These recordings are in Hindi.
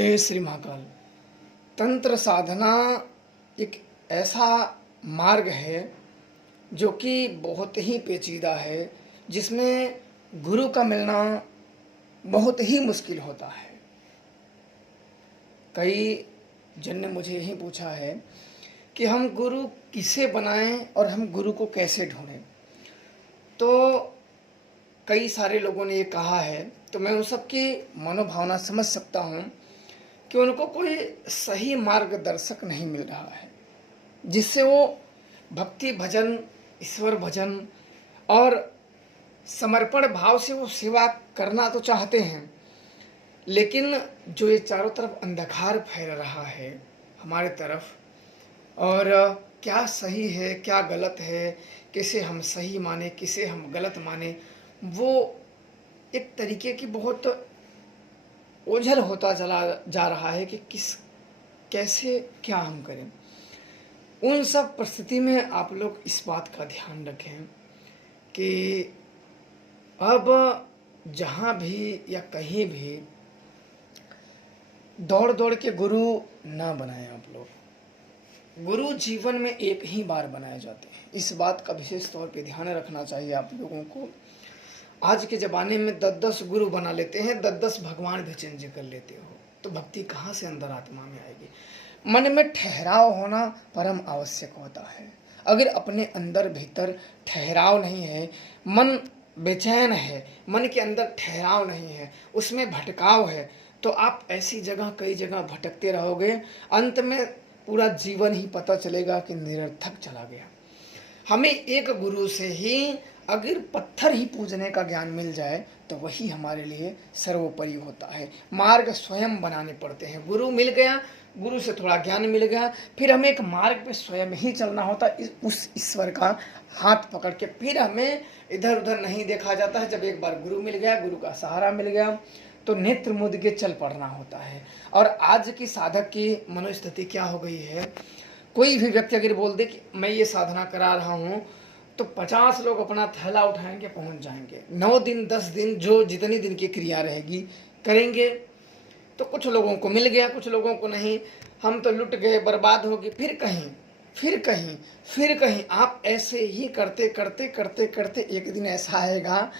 जय श्री महाकाल। तंत्र साधना एक ऐसा मार्ग है जो कि बहुत ही पेचीदा है, जिसमें गुरु का मिलना बहुत ही मुश्किल होता है। कई जन ने मुझे यही पूछा है कि हम गुरु किसे बनाएं और हम गुरु को कैसे ढूंढें। तो कई सारे लोगों ने ये कहा है, तो मैं उन सबकी मनोभावना समझ सकता हूँ कि उनको कोई सही मार्गदर्शक नहीं मिल रहा है जिससे वो भक्ति भजन, ईश्वर भजन और समर्पण भाव से वो सेवा करना तो चाहते हैं, लेकिन जो ये चारों तरफ अंधकार फैल रहा है हमारे तरफ, और क्या सही है क्या गलत है, किसे हम सही माने किसे हम गलत माने, वो एक तरीके की बहुत ओझल होता चला जा रहा है कि कैसे क्या हम करें। उन सब परिस्थिति में आप लोग इस बात का ध्यान रखें कि अब जहाँ भी या कहीं भी दौड़ दौड़ के गुरु ना बनाएं। आप लोग गुरु जीवन में एक ही बार बनाए जाते हैं, इस बात का विशेष तौर पे ध्यान रखना चाहिए आप लोगों को। आज के ज़माने में 10-10 गुरु बना लेते हैं, 10-10 भगवान भी चेंज कर लेते हो, तो भक्ति कहाँ से अंदर आत्मा में आएगी। मन में ठहराव होना परम आवश्यक होता है। अगर अपने अंदर भीतर ठहराव नहीं है, मन बेचैन है, मन के अंदर ठहराव नहीं है, उसमें भटकाव है, तो आप ऐसी जगह कई जगह भटकते रहोगे, अंत में पूरा जीवन ही पता चलेगा कि निरर्थक चला गया। हमें एक गुरु से ही अगर पत्थर ही पूजने का ज्ञान मिल जाए तो वही हमारे लिए सर्वोपरि होता है। मार्ग स्वयं बनाने पड़ते हैं। गुरु मिल गया, गुरु से थोड़ा ज्ञान मिल गया, फिर हमें एक मार्ग पे स्वयं ही चलना होता है, उस ईश्वर का हाथ पकड़ के। फिर हमें इधर उधर नहीं देखा जाता है। जब एक बार गुरु मिल गया, गुरु का सहारा मिल गया, तो नेत्र मूंद के चल पड़ना होता है। और आज की साधक की मनोस्थिति क्या हो गई है, कोई भी व्यक्ति अगर बोल दे कि मैं ये साधना करा रहा हूँ, तो 50 लोग अपना थैला उठाएंगे, पहुंच जाएंगे। 9 दिन 10 दिन जो जितनी दिन की क्रिया रहेगी करेंगे, तो कुछ लोगों को मिल गया, कुछ लोगों को नहीं। हम तो लुट गए, बर्बाद हो गए, फिर कहीं फिर कहीं फिर कहीं। आप ऐसे ही करते करते करते करते एक दिन ऐसा आएगा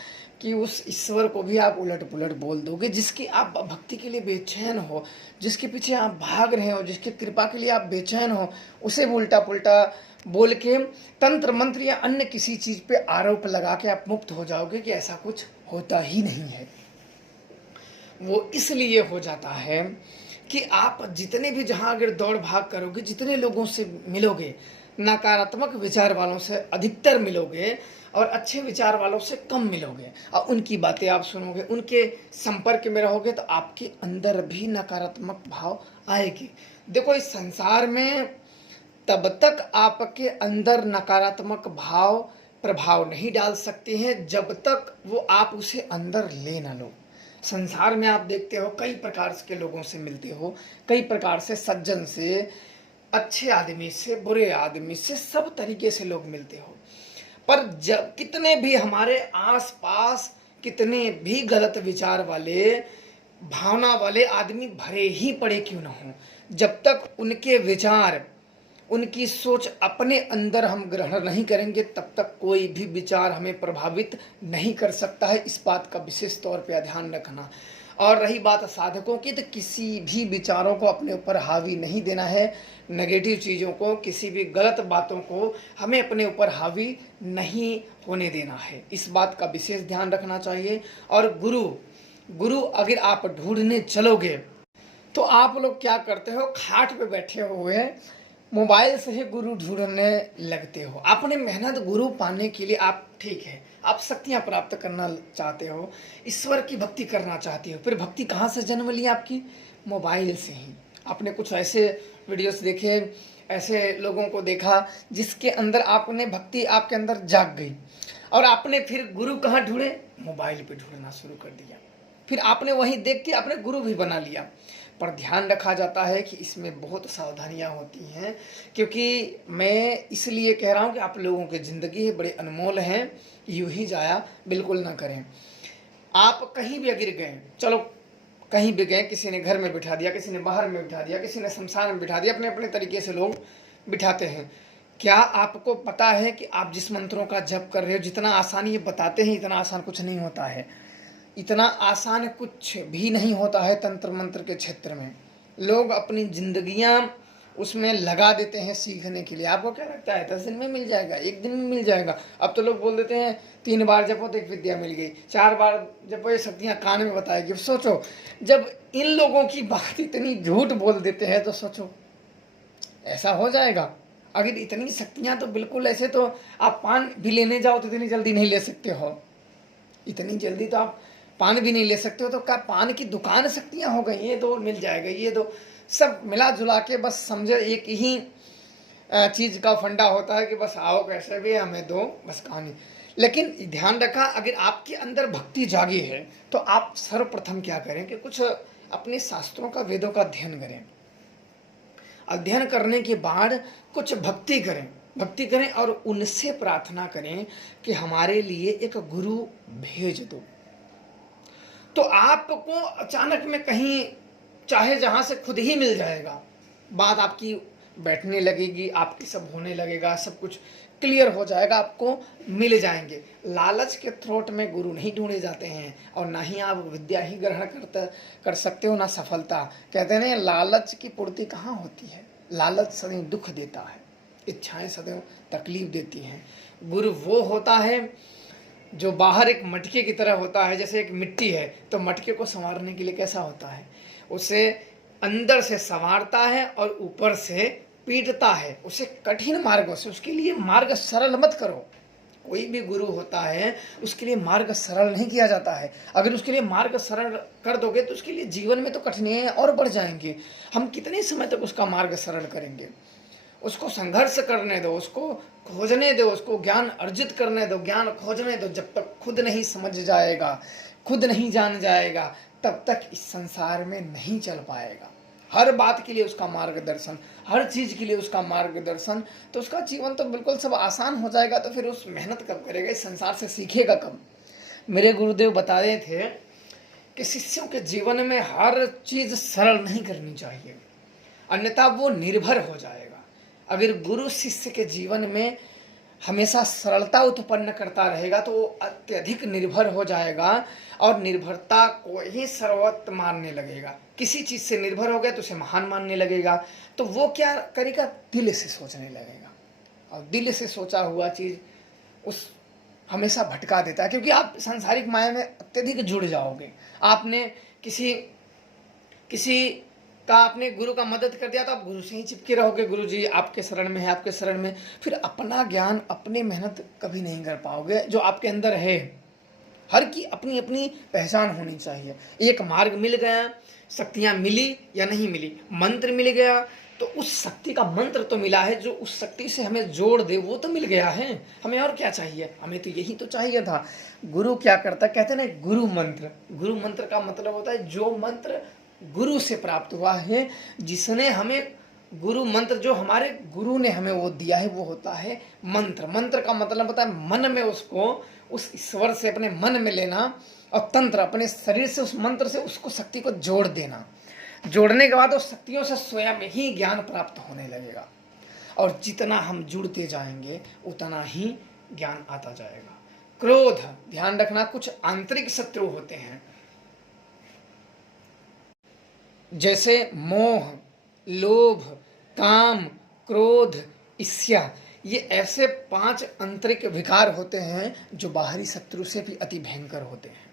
कि उस ईश्वर को भी आप उलट पुलट बोल दोगे, जिसकी आप भक्ति के लिए बेचैन हो, जिसके पीछे आप भाग रहे हो, जिसकी कृपा के लिए आप बेचैन हो, उसे उल्टा पुल्टा बोल के तंत्र मंत्र या अन्य किसी चीज़ पे आरोप लगा के आप मुक्त हो जाओगे कि ऐसा कुछ होता ही नहीं है। वो इसलिए हो जाता है कि आप जितने भी जहाँ अगर दौड़ भाग करोगे, जितने लोगों से मिलोगे, नकारात्मक विचार वालों से अधिकतर मिलोगे और अच्छे विचार वालों से कम मिलोगे, और उनकी बातें आप सुनोगे, उनके संपर्क में रहोगे, तो आपके अंदर भी नकारात्मक भाव आएगी। देखो, इस संसार में तब तक आपके अंदर नकारात्मक भाव प्रभाव नहीं डाल सकते हैं जब तक वो आप उसे अंदर ले ना लो। संसार में आप देखते हो कई प्रकार के लोगों से मिलते हो, कई प्रकार से, सज्जन से, अच्छे आदमी से, बुरे आदमी से, सब तरीके से लोग मिलते हो। पर जब कितने भी हमारे आसपास कितने भी गलत विचार वाले, भावना वाले आदमी भरे ही पड़े क्यों ना हो, जब तक उनके विचार, उनकी सोच अपने अंदर हम ग्रहण नहीं करेंगे, तब तक कोई भी विचार हमें प्रभावित नहीं कर सकता है। इस बात का विशेष तौर पे ध्यान रखना। और रही बात साधकों की, तो किसी भी विचारों को अपने ऊपर हावी नहीं देना है। नेगेटिव चीज़ों को, किसी भी गलत बातों को हमें अपने ऊपर हावी नहीं होने देना है। इस बात का विशेष ध्यान रखना चाहिए। और गुरु अगर आप ढूंढने चलोगे, तो आप लोग क्या करते हो, खाट पे बैठे हुए मोबाइल से ही गुरु ढूंढने लगते हो। अपने मेहनत गुरु पाने के लिए आप, ठीक है, आप शक्तियाँ प्राप्त करना चाहते हो, ईश्वर की भक्ति करना चाहते हो, फिर भक्ति कहाँ से जन्म ली आपकी, मोबाइल से ही। आपने कुछ ऐसे वीडियोस देखे, ऐसे लोगों को देखा जिसके अंदर आपने भक्ति आपके अंदर जाग गई, और आपने फिर गुरु कहाँ ढूंढे, मोबाइल पे ढूंढना शुरू कर दिया। फिर आपने वहीं देख के आपने गुरु भी बना लिया। पर ध्यान रखा जाता है कि इसमें बहुत सावधानियां होती हैं, क्योंकि मैं इसलिए कह रहा हूं कि आप लोगों की ज़िंदगी बड़े अनमोल हैं, यूं ही जाया बिल्कुल ना करें। आप कहीं भी अगर गए, चलो कहीं भी गए, किसी ने घर में बिठा दिया, किसी ने बाहर में बिठा दिया, किसी ने शमशान में बिठा दिया, अपने अपने तरीके से लोग बिठाते हैं। क्या आपको पता है कि आप जिस मंत्रों का जप कर रहे हो, जितना आसान ये बताते हैं, इतना आसान कुछ नहीं होता है। इतना आसान कुछ भी नहीं होता है तंत्र मंत्र के क्षेत्र में। लोग अपनी जिंदगियां उसमें लगा देते हैं सीखने के लिए। आपको क्या लगता है 10 दिन में मिल जाएगा, 1 दिन में मिल जाएगा? अब तो लोग बोल देते हैं 3 बार जपो तो 1 विद्या मिल गई, 4 बार जपो ये शक्तियाँ कान में बताएगी। सोचो, जब इन लोगों की बात इतनी झूठ बोल देते हैं तो सोचो ऐसा हो जाएगा। अगर इतनी शक्तियाँ तो बिल्कुल, ऐसे तो आप पान भी लेने जाओ तो इतनी जल्दी नहीं ले सकते हो, इतनी जल्दी तो आप पान भी नहीं ले सकते हो। तो क्या पान की दुकान शक्तियाँ हो गई, ये दो मिल जाएगा, ये दो, सब मिला जुला के बस समझो एक ही चीज़ का फंडा होता है कि बस आओ कैसे भी हमें दो, बस कहानी। लेकिन ध्यान रखा, अगर आपके अंदर भक्ति जागी है तो आप सर्वप्रथम क्या करें कि कुछ अपने शास्त्रों का, वेदों का अध्ययन करें। अध्ययन करने के बाद कुछ भक्ति करें और उनसे प्रार्थना करें कि हमारे लिए एक गुरु भेज दो। तो आपको अचानक में कहीं, चाहे जहाँ से खुद ही मिल जाएगा, बात आपकी बैठने लगेगी, आपकी सब होने लगेगा, सब कुछ क्लियर हो जाएगा, आपको मिल जाएंगे। लालच के थ्रोट में गुरु नहीं ढूंढे जाते हैं, और ना ही आप विद्या ही ग्रहण कर सकते हो, ना सफलता। कहते हैं लालच की पूर्ति कहाँ होती है? लालच सदैव दुख देता है, इच्छाएं सदैव तकलीफ देती हैं। गुरु वो होता है जो बाहर एक मटके की तरह होता है। जैसे एक मिट्टी है तो मटके को संवारने के लिए कैसा होता है, उसे अंदर से संवारता है और ऊपर से पीटता है, उसे कठिन मार्गों से। उसके लिए मार्ग सरल मत करो। कोई भी गुरु होता है उसके लिए मार्ग सरल नहीं किया जाता है। अगर उसके लिए मार्ग सरल कर दोगे तो उसके लिए जीवन में तो कठिनाइयाँ और बढ़ जाएंगी। हम कितने समय तक उसका मार्ग सरल करेंगे? उसको संघर्ष करने दो, उसको खोजने दो, उसको ज्ञान अर्जित करने दो, ज्ञान खोजने दो। जब तक खुद नहीं समझ जाएगा, खुद नहीं जान जाएगा, तब तक इस संसार में नहीं चल पाएगा। हर बात के लिए उसका मार्गदर्शन, हर चीज़ के लिए उसका मार्गदर्शन, तो उसका जीवन तो बिल्कुल सब आसान हो जाएगा। तो फिर उस मेहनत कब करेगा, इस संसार से सीखेगा कब? मेरे गुरुदेव बता रहे थे कि शिष्यों के जीवन में हर चीज़ सरल नहीं करनी चाहिए, अन्यथा वो निर्भर हो जाएगा। अगर गुरु शिष्य के जीवन में हमेशा सरलता उत्पन्न करता रहेगा तो वो अत्यधिक निर्भर हो जाएगा, और निर्भरता को ही सर्वोत्तम मानने लगेगा। किसी चीज़ से निर्भर हो गया तो उसे महान मानने लगेगा। तो वो क्या करेगा, दिल से सोचने लगेगा, और दिल से सोचा हुआ चीज़ उस हमेशा भटका देता है। क्योंकि आप सांसारिक माया में अत्यधिक जुड़ जाओगे। आपने किसी का, आपने गुरु का मदद कर दिया तो आप गुरु से ही चिपके रहोगे। गुरु जी आपके शरण में है, आपके शरण में। फिर अपना ज्ञान, अपनी मेहनत कभी नहीं कर पाओगे जो आपके अंदर है। हर की अपनी अपनी पहचान होनी चाहिए। एक मार्ग मिल गया, शक्तियाँ मिली या नहीं मिली, मंत्र मिल गया तो उस शक्ति का मंत्र तो मिला है, जो उस शक्ति से हमें जोड़ दे वो तो मिल गया है। हमें और क्या चाहिए? हमें तो यही तो चाहिए था। गुरु क्या करता, कहते हैं ना गुरु मंत्र। गुरु मंत्र का मतलब होता है जो मंत्र गुरु से प्राप्त हुआ है, जिसने हमें गुरु मंत्र, जो हमारे गुरु ने हमें वो दिया है, वो होता है मंत्र। मंत्र का मतलब होता है मन में उसको, उस ईश्वर से अपने मन में लेना, और तंत्र अपने शरीर से उस मंत्र से उसको शक्ति को जोड़ देना। जोड़ने के बाद उस शक्तियों से स्वयं ही ज्ञान प्राप्त होने लगेगा, और जितना हम जुड़ते जाएंगे उतना ही ज्ञान आता जाएगा। क्रोध, ध्यान रखना, कुछ आंतरिक शत्रु होते हैं, जैसे मोह, लोभ, काम, क्रोध, ईर्ष्या। ये ऐसे 5 आंतरिक विकार होते हैं जो बाहरी शत्रु से भी अति भयंकर होते हैं।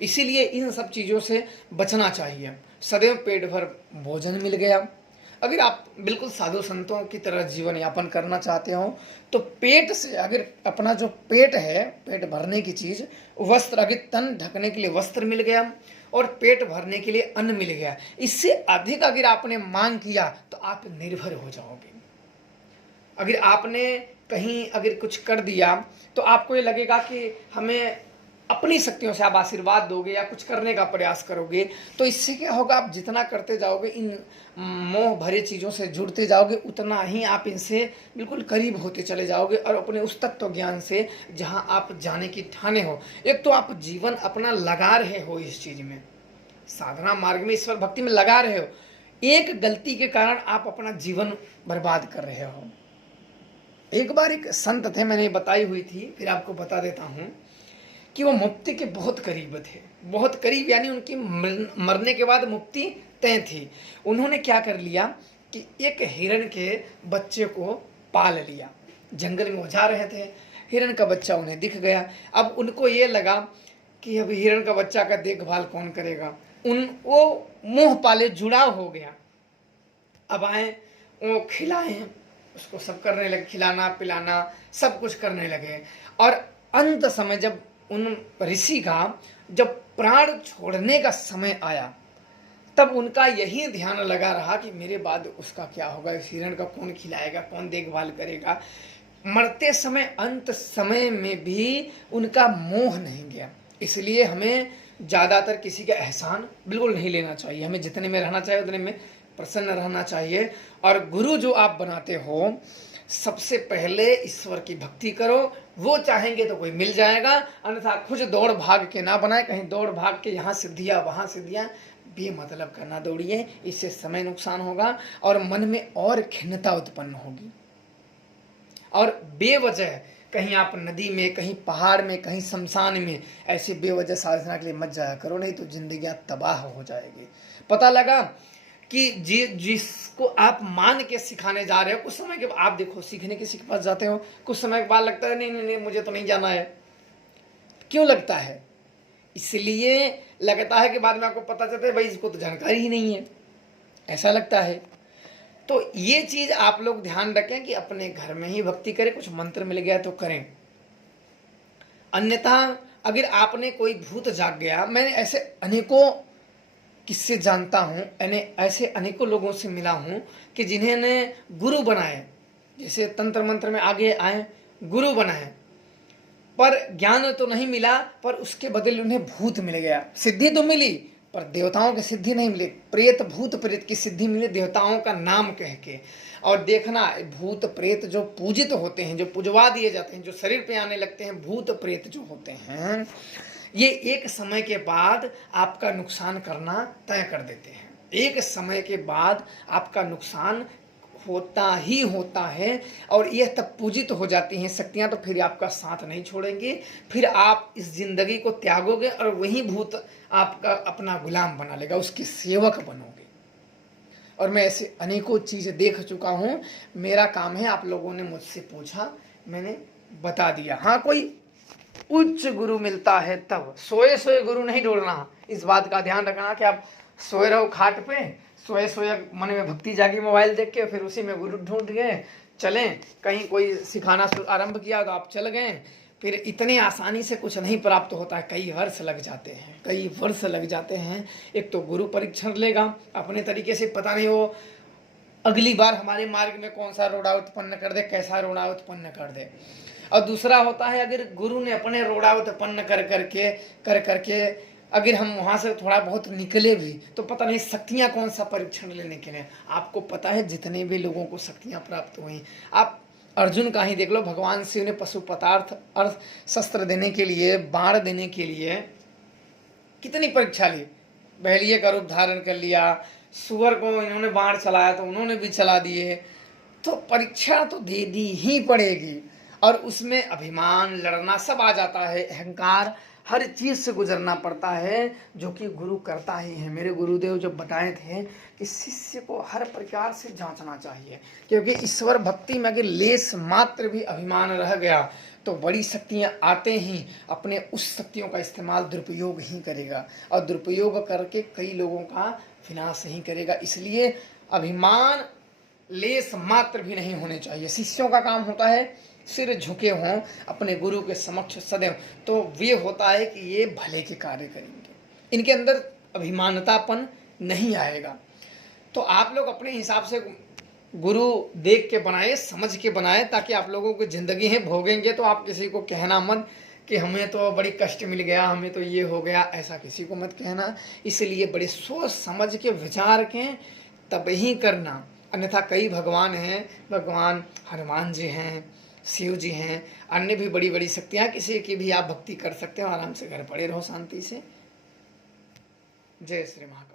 इसीलिए इन सब चीज़ों से बचना चाहिए। सदैव पेट भर भोजन मिल गया। अगर आप बिल्कुल साधु संतों की तरह जीवन यापन करना चाहते हो तो पेट से, अगर अपना जो पेट है, पेट भरने की चीज़, वस्त्र, अगर तन ढकने के लिए वस्त्र मिल गया और पेट भरने के लिए अन्न मिल गया, इससे अधिक अगर आपने मांग किया तो आप निर्भर हो जाओगे। अगर आपने कहीं अगर कुछ कर दिया तो आपको ये लगेगा कि हमें अपनी शक्तियों से आप आशीर्वाद दोगे या कुछ करने का प्रयास करोगे, तो इससे क्या होगा, आप जितना करते जाओगे, इन मोह भरे चीज़ों से जुड़ते जाओगे, उतना ही आप इनसे बिल्कुल करीब होते चले जाओगे, और अपने उस तत्व ज्ञान से जहां आप जाने की ठाने हो। एक तो आप जीवन अपना लगा रहे हो इस चीज़ में, साधना मार्ग में ईश्वर भक्ति में लगा रहे हो, एक गलती के कारण आप अपना जीवन बर्बाद कर रहे हो। एक बार एक संत थे, मैंने बताई हुई थी, फिर आपको बता देता हूँ कि वो मुक्ति के बहुत करीब थे, बहुत करीब, यानी उनकी मरने के बाद मुक्ति तय थी। उन्होंने क्या कर लिया कि एक हिरण के बच्चे को पाल लिया। जंगल में वो जा रहे थे, हिरण का बच्चा उन्हें दिख गया। अब उनको ये लगा कि अब हिरण का बच्चा का देखभाल कौन करेगा, वो मोह पाले जुड़ाव हो गया। अब आए, वो खिलाएं, उसको सब करने लगे, खिलाना पिलाना सब कुछ करने लगे। और अंत समय जब उन ऋषि का जब प्राण छोड़ने का समय आया, तब उनका यही ध्यान लगा रहा कि मेरे बाद उसका क्या होगा, इस हिरण का कौन खिलाएगा, कौन देखभाल करेगा। मरते समय अंत समय में भी उनका मोह नहीं गया। इसलिए हमें ज़्यादातर किसी का एहसान बिल्कुल नहीं लेना चाहिए, हमें जितने में रहना चाहिए उतने में प्रसन्न रहना चाहिए। और गुरु जो आप बनाते हो, सबसे पहले ईश्वर की भक्ति करो, वो चाहेंगे तो कोई मिल जाएगा, अन्यथा खुद दौड़ भाग के ना बनाए, कहीं दौड़ भाग के यहाँ सिद्धियाँ वहाँ सिद्धियाँ, बेमतलब करना दौड़िए, इससे समय नुकसान होगा और मन में और खिन्नता उत्पन्न होगी। और बेवजह कहीं आप नदी में, कहीं पहाड़ में, कहीं शमशान में ऐसे बेवजह साधना के लिए मत जाया करो, नहीं तो जिंदगी तबाह हो जाएगी। पता लगा कि जिसको आप मान के सिखाने जा रहे हो, कुछ समय के बाद आप देखो सीखने किसी के पास जाते हो, कुछ समय के बाद लगता है नहीं नहीं नहीं मुझे तो नहीं जाना है। क्यों लगता है? इसलिए लगता है कि बाद में आपको पता चलता है भाई इसको तो जानकारी ही नहीं है, ऐसा लगता है। तो ये चीज आप लोग ध्यान रखें कि अपने घर में ही भक्ति करें, कुछ मंत्र मिल गया तो करें, अन्यथा अगर आपने कोई भूत जाग गया, मैंने ऐसे अनेकों किससे जानता हूँ, ऐसे अनेकों लोगों से मिला हूँ कि जिन्होंने गुरु बनाए, जैसे तंत्र मंत्र में आगे आए, गुरु बनाए, पर ज्ञान तो नहीं मिला, पर उसके बदले उन्हें भूत मिल गया। सिद्धि तो मिली पर देवताओं की सिद्धि नहीं मिली, प्रेत भूत प्रेत की सिद्धि मिली देवताओं का नाम कह के। और देखना, भूत प्रेत जो पूजित होते हैं, जो पूजवा दिए जाते हैं, जो शरीर पे आने लगते हैं, भूत प्रेत जो होते हैं, ये एक समय के बाद आपका नुकसान करना तय कर देते हैं। एक समय के बाद आपका नुकसान होता ही होता है, और यह तब पूजित हो जाती हैं शक्तियां, तो फिर आपका साथ नहीं छोड़ेंगे, फिर आप इस जिंदगी को त्यागोगे और वही भूत आपका अपना गुलाम बना लेगा, उसके सेवक बनोगे। और मैं ऐसे अनेकों चीज़ें देख चुका हूँ। मेरा काम है, आप लोगों ने मुझसे पूछा, मैंने बता दिया। हाँ, कोई उच्च गुरु मिलता है तब, सोए सोए गुरु नहीं ढूंढना। इस बात का ध्यान रखना कि आप सोए रहो खाट पे, सोए सोए मन में भक्ति जागी, मोबाइल देख के, फिर उसी में गुरु ढूंढ गए, चलें कहीं कोई सिखाना आरंभ किया तो आप चल गए, फिर इतनी आसानी से कुछ नहीं प्राप्त होता है, कई वर्ष लग जाते हैं, कई वर्ष लग जाते हैं। एक तो गुरु परीक्षण लेगा अपने तरीके से, पता नहीं वो अगली बार हमारे मार्ग में कौन सा रोड़ा उत्पन्न कर दे, कैसा रोड़ा उत्पन्न कर दे। और दूसरा होता है, अगर गुरु ने अपने रोड़ा उत्पन्न कर करके अगर हम वहाँ से थोड़ा बहुत निकले भी, तो पता नहीं शक्तियाँ कौन सा परीक्षण लेने के लिए। आपको पता है जितने भी लोगों को शक्तियाँ प्राप्त हुई, आप अर्जुन का ही देख लो, भगवान शिव ने पशु पदार्थ अर्थ शस्त्र देने के लिए, बाण देने के लिए कितनी परीक्षा ली। बहलिए का रूप धारण कर लिया, सुअर को इन्होंने बाण चलाया तो उन्होंने भी चला दिए, तो परीक्षा तो दे दी ही पड़ेगी। और उसमें अभिमान, लड़ना सब आ जाता है, अहंकार, हर चीज़ से गुजरना पड़ता है, जो कि गुरु करता ही है। मेरे गुरुदेव जब बताए थे कि शिष्य को हर प्रकार से जांचना चाहिए, क्योंकि ईश्वर भक्ति में अगर लेस मात्र भी अभिमान रह गया तो बड़ी शक्तियाँ आते ही अपने उस शक्तियों का इस्तेमाल दुरुपयोग ही करेगा, और दुरुपयोग करके कई लोगों का विनाश ही करेगा। इसलिए अभिमान लेस मात्र भी नहीं होने चाहिए। शिष्यों का काम होता है सिर झुके हों अपने गुरु के समक्ष सदैव, तो वे होता है कि ये भले के कार्य करेंगे, इनके अंदर अभिमानतापन नहीं आएगा। तो आप लोग अपने हिसाब से गुरु देख के बनाए, समझ के बनाए, ताकि आप लोगों की ज़िंदगी है भोगेंगे तो आप किसी को कहना मत कि हमें तो बड़ी कष्ट मिल गया, हमें तो ये हो गया, ऐसा किसी को मत कहना। इसलिए बड़े सोच समझ के विचार के तब ही करना, अन्यथा कई भगवान हैं, भगवान हनुमान जी हैं, शिव जी हैं, अन्य भी बड़ी बड़ी शक्तियाँ, किसी की भी आप भक्ति कर सकते हो, आराम से घर पड़े रहो शांति से। जय श्री महाकाल।